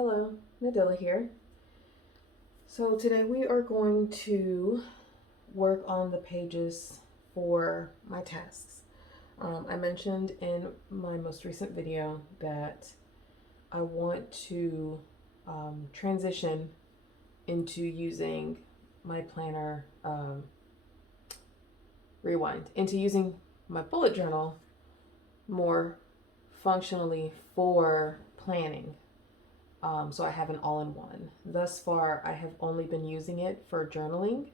Hello, Nadilla here. So today we are going to work on the pages for my tasks. I mentioned in my most recent video that I want to transition into using my planner, into using my bullet journal more functionally for planning. So I have an all-in-one. Thus far, I have only been using it for journaling,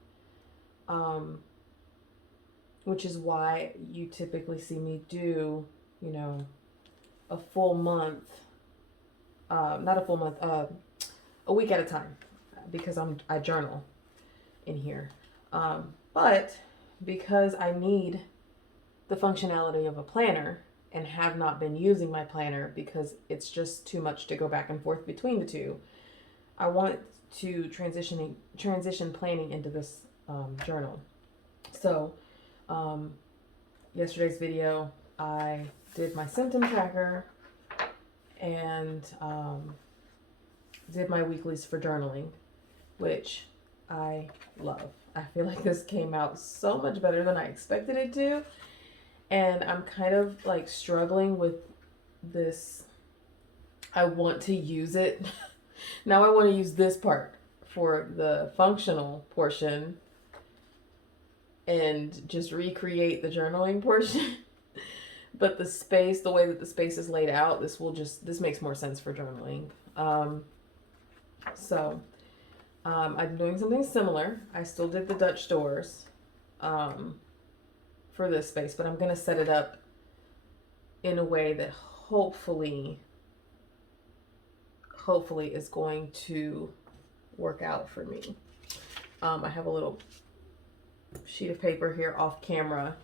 which is why you typically see me do, a full month, not a full month, a week at a time, because I journal in here. But because I need the functionality of a planner, and have not been using my planner because it's just too much to go back and forth between the two, I want to transition planning into this journal. So yesterday's video, I did my symptom tracker and did my weeklies for journaling, which I love. I feel like this came out so much better than I expected it to. And I'm kind of like struggling with this. I want to use it. Now I want to use this part for the functional portion and just recreate the journaling portion. But the way that the space is laid out, this makes more sense for journaling. I'm doing something similar. I still did the Dutch doors. For this space, but I'm going to set it up in a way that hopefully is going to work out for me. I have a little sheet of paper here off camera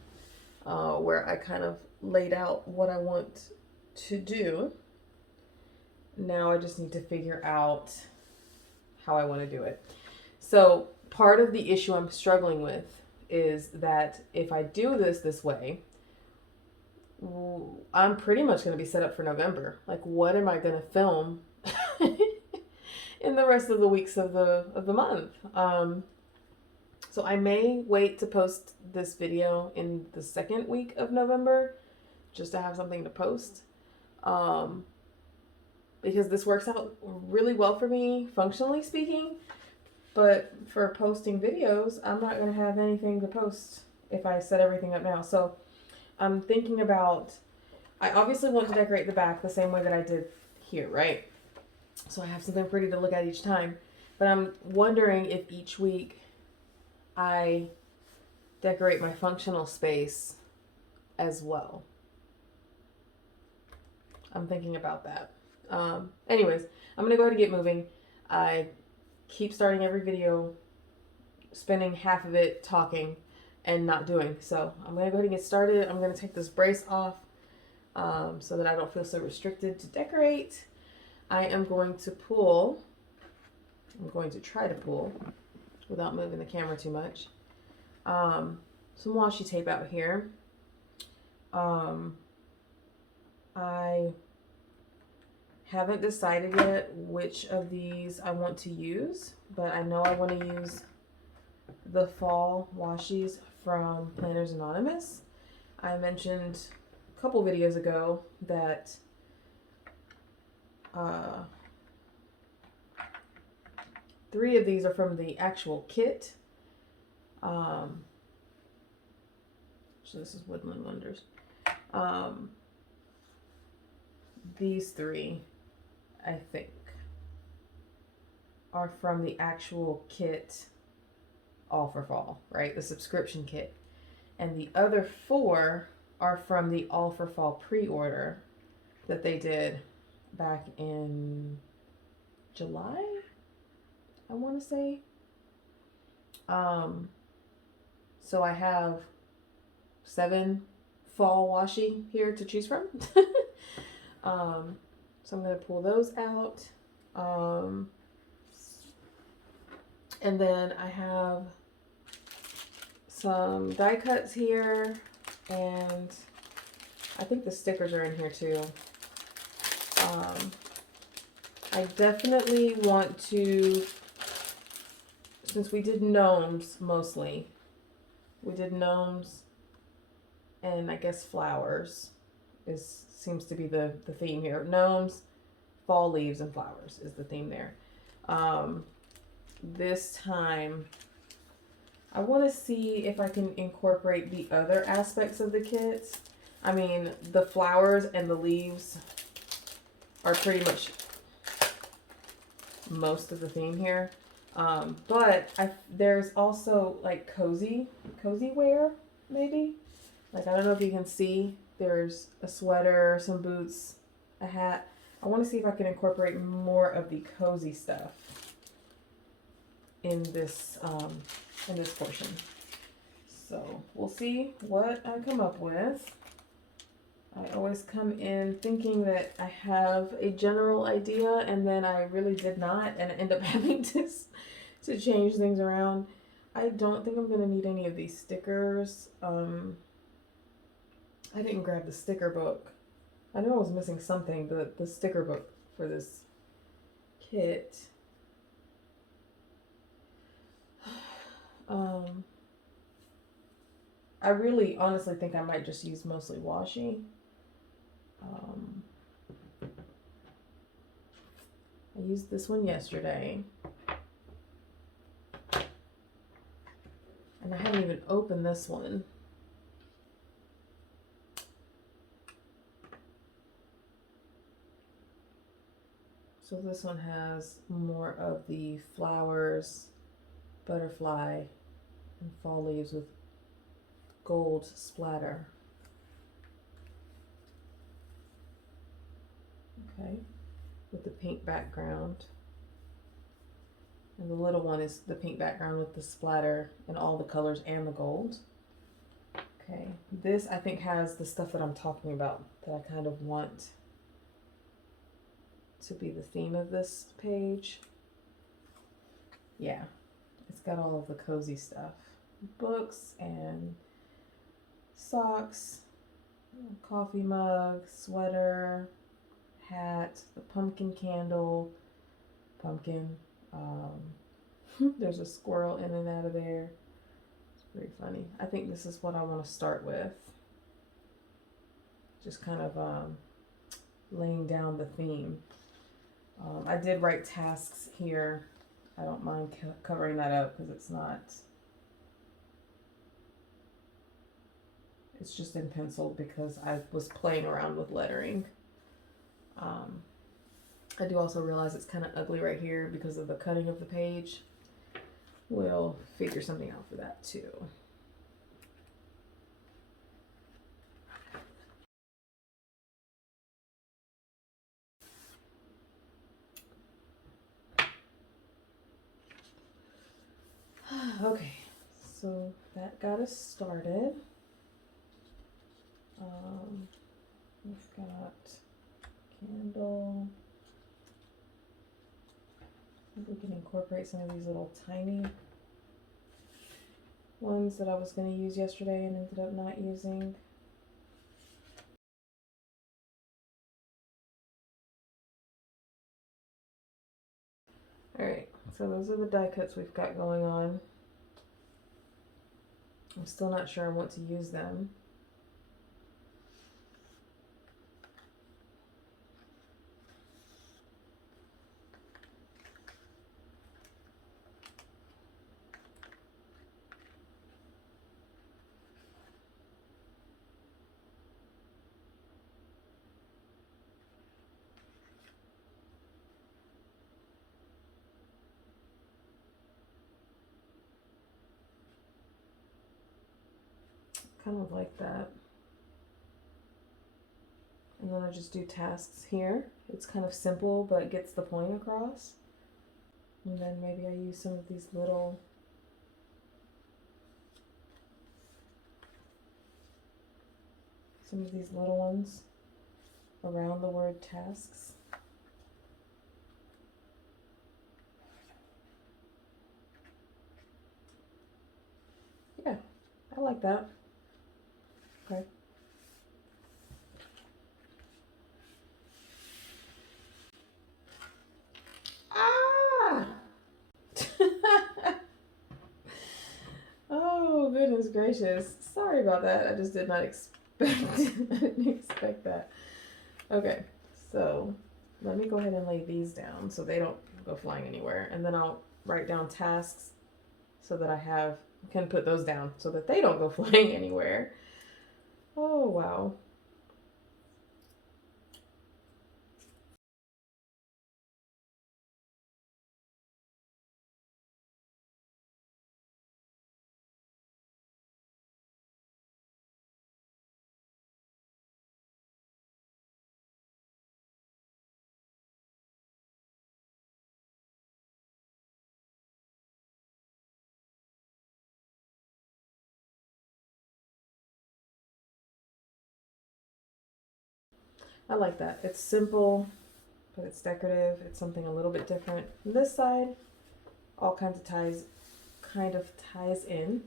where I kind of laid out what I want to do. Now I just need to figure out how I want to do it. So part of the issue I'm struggling with is that if I do this way, I'm pretty much going to be set up for November. Like, what am I going to film in the rest of the weeks of the month? So I may wait to post this video in the second week of November just to have something to post. Because this works out really well for me, functionally speaking. But for posting videos, I'm not going to have anything to post if I set everything up now. So I'm thinking about, I obviously want to decorate the back the same way that I did here, right? So I have something pretty to look at each time. But I'm wondering if each week I decorate my functional space as well. I'm thinking about that. Anyways, I'm going to go ahead and get moving. I keep starting every video, spending half of it talking and not doing. So I'm going to go ahead and get started. I'm going to take this brace off so that I don't feel so restricted to decorate. I am going to try to pull without moving the camera too much. Some washi tape out here. I haven't decided yet which of these I want to use, but I know I want to use the fall washies from Planners Anonymous. I mentioned a couple videos ago that three of these are from the actual kit. So this is Woodland Wonders. These three, I think, are from the actual kit, All for Fall, right? The subscription kit. And the other four are from the All for Fall pre-order that they did back in July, I want to say. So I have 7 fall washi here to choose from. So I'm going to pull those out. And then I have some die cuts here, and I think the stickers are in here too. I definitely want to, since we did gnomes mostly, we did gnomes and I guess flowers seems to be the theme here. Gnomes, fall leaves, and flowers is the theme there. This time, I want to see if I can incorporate the other aspects of the kits. I mean, the flowers and the leaves are pretty much most of the theme here. But there's also like cozy wear, maybe. Like, I don't know if you can see, there's a sweater, some boots, a hat. I want to see if I can incorporate more of the cozy stuff in this portion. So we'll see what I come up with. I always come in thinking that I have a general idea, and then I really did not, and I end up having to change things around. I don't think I'm gonna need any of these stickers. I didn't grab the sticker book. I know I was missing something, the sticker book for this kit. I really honestly think I might just use mostly washi. I used this one yesterday. And I haven't even opened this one. So this one has more of the flowers, butterfly, and fall leaves with gold splatter. Okay, with the pink background. And the little one is the pink background with the splatter and all the colors and the gold. Okay, this I think has the stuff that I'm talking about that I kind of want to be the theme of this page. Yeah, it's got all of the cozy stuff. Books and socks, coffee mug, sweater, hat, the pumpkin candle, pumpkin. There's a squirrel in and out of there. It's pretty funny. I think this is what I want to start with. Just kind of laying down the theme. I did write tasks here. I don't mind covering that up because it's just in pencil because I was playing around with lettering. I do also realize it's kind of ugly right here because of the cutting of the page. We'll figure something out for that too. Okay, so that got us started. We've got candle. I think we can incorporate some of these little tiny ones that I was going to use yesterday and ended up not using. Alright, so those are the die cuts we've got going on. I'm still not sure I want to use them. Kind of like that. And then I just do tasks here. It's kind of simple, but gets the point across. And then maybe I use some of these little ones around the word tasks. Yeah, I like that. Okay. goodness gracious. Sorry about that. I just did not expect I didn't expect that. Okay, so let me go ahead and lay these down so they don't go flying anywhere. And then I'll write down tasks so that I can put those down so that they don't go flying anywhere. Oh, wow. I like that. It's simple, but it's decorative. It's something a little bit different. And this side, all kinds of ties in.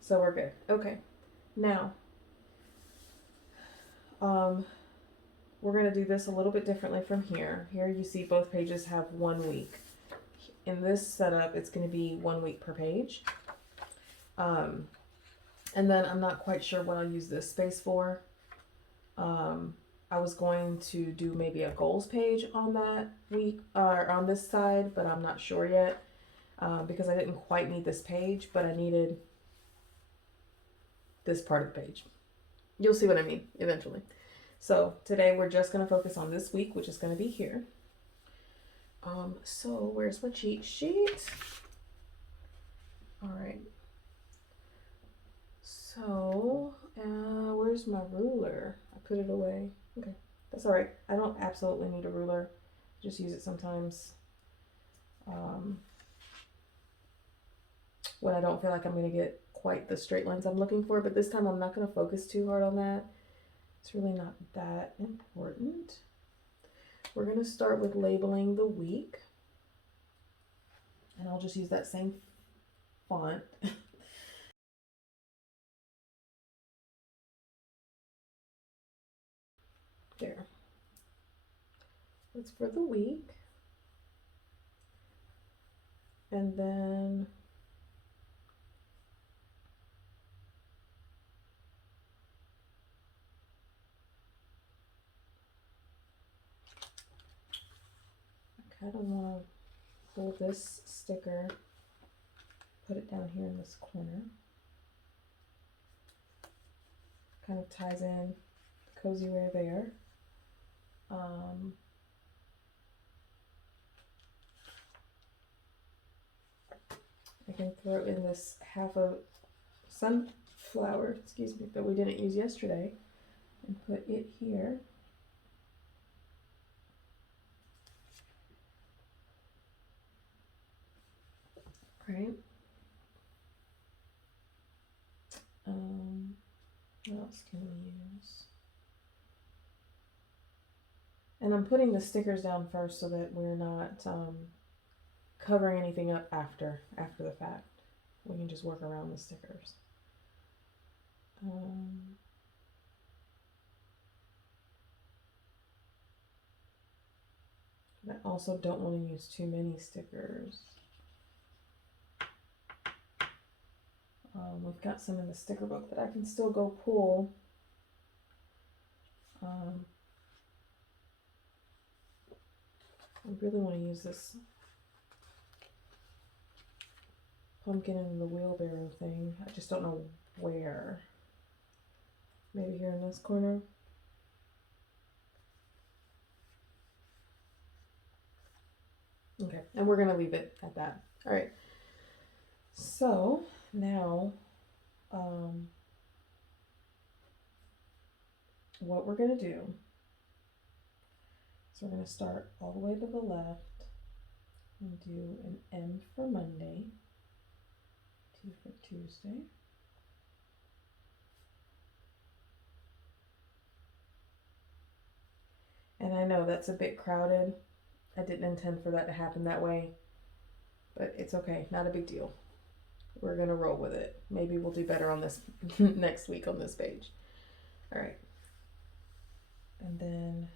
So we're good. Okay. Now, we're gonna do this a little bit differently from here. Here you see both pages have 1 week. In this setup, it's gonna be 1 week per page. And then I'm not quite sure what I'll use this space for. I was going to do maybe a goals page on that week or on this side, but I'm not sure yet because I didn't quite need this page, but I needed this part of the page. You'll see what I mean eventually. So today we're just going to focus on this week, which is going to be here. So where's my cheat sheet? All right. So where's my ruler? I put it away. Okay, that's all right. I don't absolutely need a ruler. Just use it sometimes when I don't feel like I'm going to get quite the straight lines I'm looking for. But this time I'm not going to focus too hard on that. It's really not that important. We're going to start with labeling the week. And I'll just use that same font. There. That's for the week. And then I kind of want to pull this sticker, put it down here in this corner. Kind of ties in the cozy wear there. I can throw in this half a sunflower, that we didn't use yesterday, and put it here. Right. What else can we use? And I'm putting the stickers down first so that we're not covering anything up after the fact. We can just work around the stickers. I also don't want to use too many stickers. We've got some in the sticker book that I can still go pull. I really want to use this pumpkin in the wheelbarrow thing. I just don't know where. Maybe here in this corner. Okay, and we're gonna leave it at that. All right. So now, what we're gonna do is we're gonna start all the way to the left and do an M for Monday, T for Tuesday. And I know that's a bit crowded. I didn't intend for that to happen that way, but it's okay, not a big deal. We're gonna roll with it. Maybe we'll do better on this next week on this page. All right. And then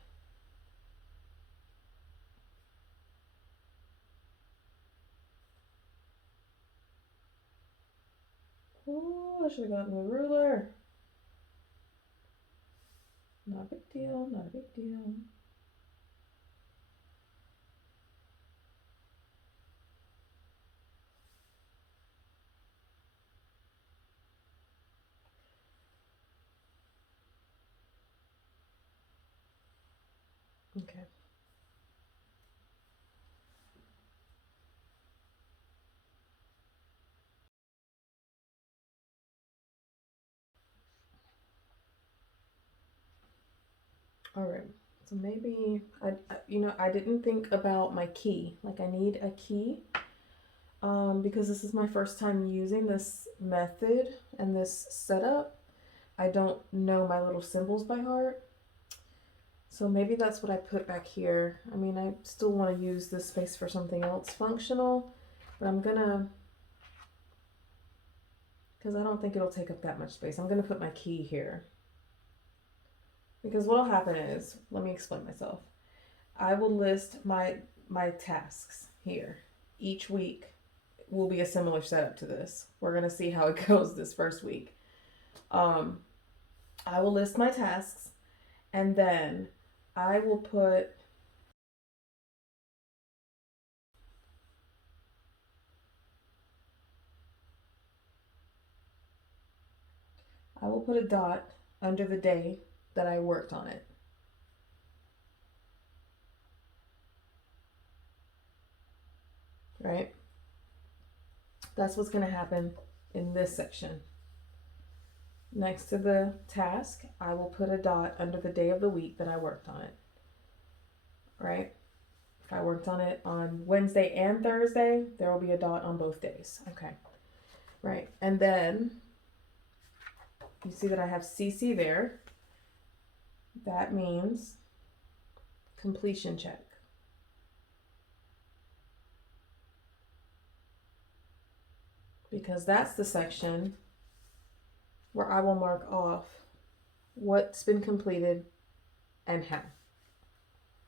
Oh, I should have gotten the ruler. Not a big deal, not a big deal. Okay. All right. So maybe I didn't think about my key. Like I need a key because this is my first time using this method and this setup. I don't know my little symbols by heart. So maybe that's what I put back here. I mean, I still want to use this space for something else functional, but I'm gonna, because I don't think it'll take up that much space, I'm gonna put my key here. Because what'll happen is, let me explain myself. I will list my tasks here. Each week will be a similar setup to this. We're gonna see how it goes this first week. Um, I will list my tasks, and then I will put a dot under the day that I worked on it. Right? That's what's going to happen in this section. Next to the task, I will put a dot under the day of the week that I worked on it. Right? If I worked on it on Wednesday and Thursday, there will be a dot on both days. Okay. Right. And then you see that I have CC there. That means completion check. Because that's the section where I will mark off what's been completed and how.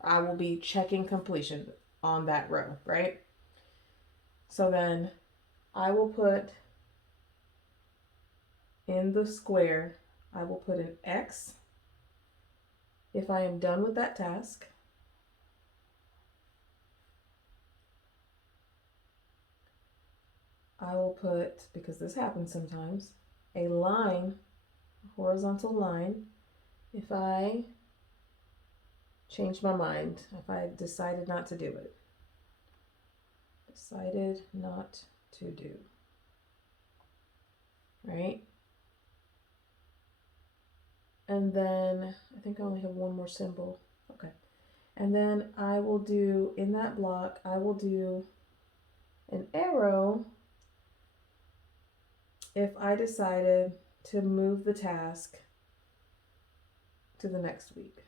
I will be checking completion on that row, right? So then I will put in the square, I will put an X if I am done with that task. I will put, because this happens sometimes, a line, a horizontal line, if I change my mind, if I decided not to do it. Decided not to do. Right? And then I think I only have one more symbol. Okay. And then I will do, in that block, I will do an arrow if I decided to move the task to the next week,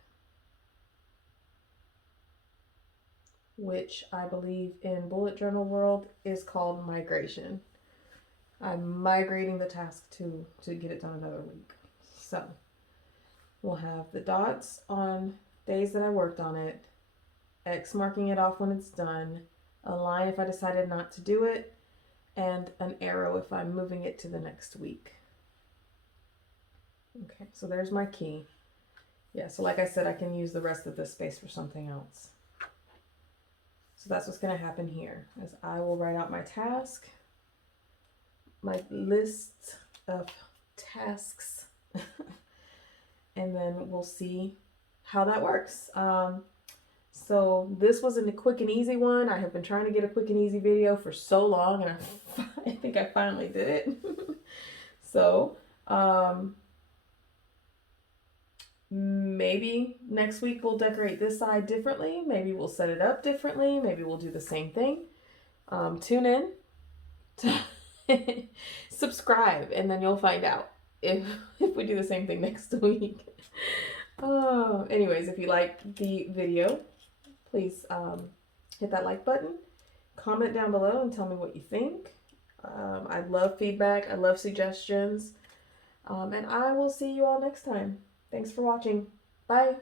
which I believe in bullet journal world is called migration. I'm migrating the task to get it done another week. So we'll have the dots on days that I worked on it, X marking it off when it's done, a line if I decided not to do it, and an arrow if I'm moving it to the next week. Okay, so there's my key. Yeah, so like I said, I can use the rest of this space for something else. So that's what's going to happen here, is I will write out my task, my list of tasks, and then we'll see how that works. So this was a quick and easy one. I have been trying to get a quick and easy video for so long, and I think I finally did it. So maybe next week we'll decorate this side differently. Maybe we'll set it up differently. Maybe we'll do the same thing. Tune in, subscribe, and then you'll find out if we do the same thing next week. Anyways, if you like the video, please hit that like button, comment down below and tell me what you think. I love feedback. I love suggestions. And I will see you all next time. Thanks for watching. Bye.